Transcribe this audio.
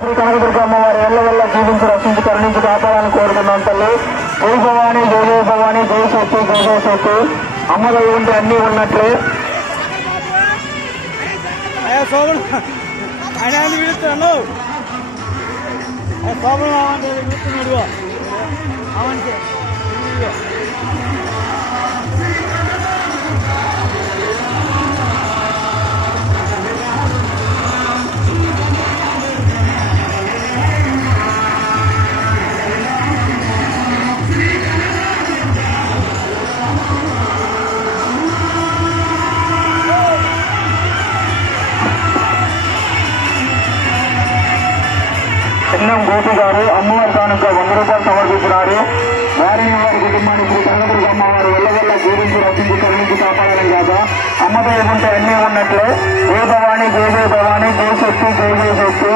శ్రీ కనకదుర్గ అమ్మవారి ఎల్లవెల్ల జీవించి రక్షించి కరుణించి కాపాడాలని కోరుతున్నాం తల్లి. జై భవాని జై జయ భవాని జై శక్తి జై జయ శక్తి. అమ్మదై ఉంటే అన్నీ ఉన్నట్లే. చిన్నం గోపి గారు అమ్మవారి కానుక 100 రూపాయలు సమర్పించినారు. వారిని వారి కుటుంబాన్ని శ్రీ కనకదుర్గ అమ్మవారు ఎల్లవెల్ల జీవించి రక్షించి కరుణించి కాపాడడం కాక అమ్మదై ఉంటే అన్నీ ఉన్నట్లే. జై భవాని జై జయ భవాని జై శక్తి జై జయ శక్తి.